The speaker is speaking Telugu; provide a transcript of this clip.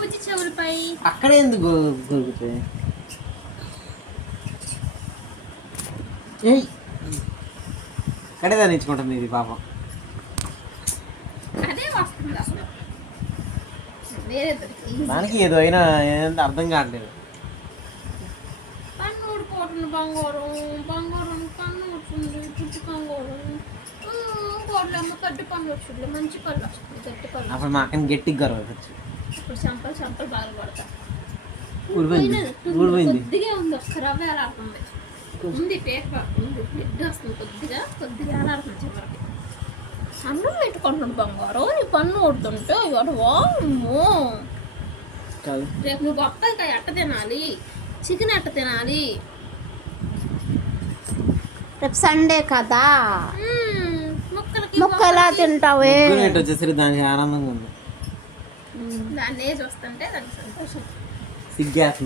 బుజ్జి చెవులపై. అక్కడ ఎందుకు దొరుకుతాయి? అక్కడే దానిచ్చుకుంటుంది ఇది పాపం. అదే వస్తుంది అసలు. వేరే దానికి ఏదో అయినా ఏంటంటే అర్థం కావట్లేదు. పన్ను ఊడిపోతుంది బంగారం, బంగారం పన్ను వచ్చింది, పుట్టి బంగారం కోట్లమ్మ గట్టి పన్ను వచ్చింది, మంచి పళ్ళు వస్తుంది, గట్టి పళ్ళు. అప్పుడు మా అక్కని గట్టిగా గర్వచ్చు. ఇప్పుడు చెంపలు బాగా పడతా. ఊడిపోయింది. కొద్దిగా ఉంది, ఒకసారి రవ్వ ఎలాడుతుంది ఉంది, పేపర్ ఉంది, బ్లడ్ వస్తుంది, కొద్దిగా ఎలాడుతుంది చివరికి. అన్నం పెట్టుకుంటున్నాడు బంగారం, నీ పన్ను ఊడుతుంటే వామ్మో. రేపు నువ్వు బొప్పాయికాయ ఎట్ట తినాలి, చికెన్ ఎట్ట తినాలి? రేపు సండే కదా, ముక్కలకి ముక్కలా తింటావే. వచ్చేసరికి దానికి ఆనందంగా ఉంది. దాన్ని చూస్తుంటే దానికి సంతోషం. సిగ్గేస్తుంది.